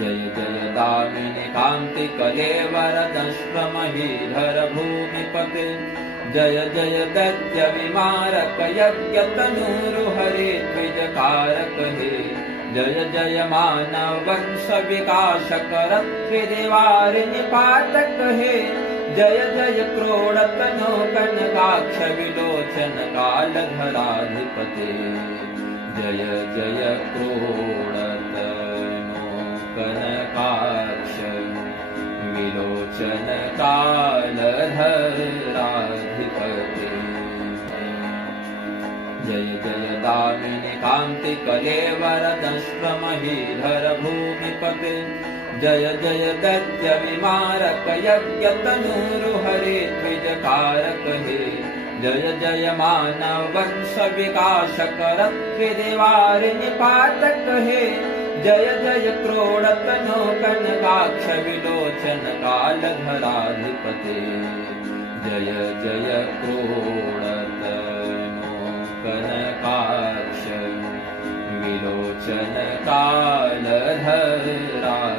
जय जय दामिनि कान्ति कलेवरदंष्ट्रमहीधर भूमिपते जय जय दैत्य विमारक यज्ञतनूरुहरे द्विजकारक हे जय जय मानव वंश विकासक रत्रिदेवारिनिपातक हे जय जय क्रोडतनो कनकाक्ष विलोचन कालधराधिपते जय जय क्रोडतनो कनकाक्ष विलोचन कालधराधिपते जय जय दामिनि कान्ति कलेवरदंष्ट्रमहीधर भूमिपते जय जय दैत्य विमारक यज्ञतनूरुहरे द्विजकारक हे जय जय मानव वंश विकासक रत्रिदेवारिनिपातक हे जय जय क्रोडतनो कनकाक्ष विलोचन कालधराधिपते जय जय क्रोडतनो कनकाक्ष विलोचन कालधराधिपते।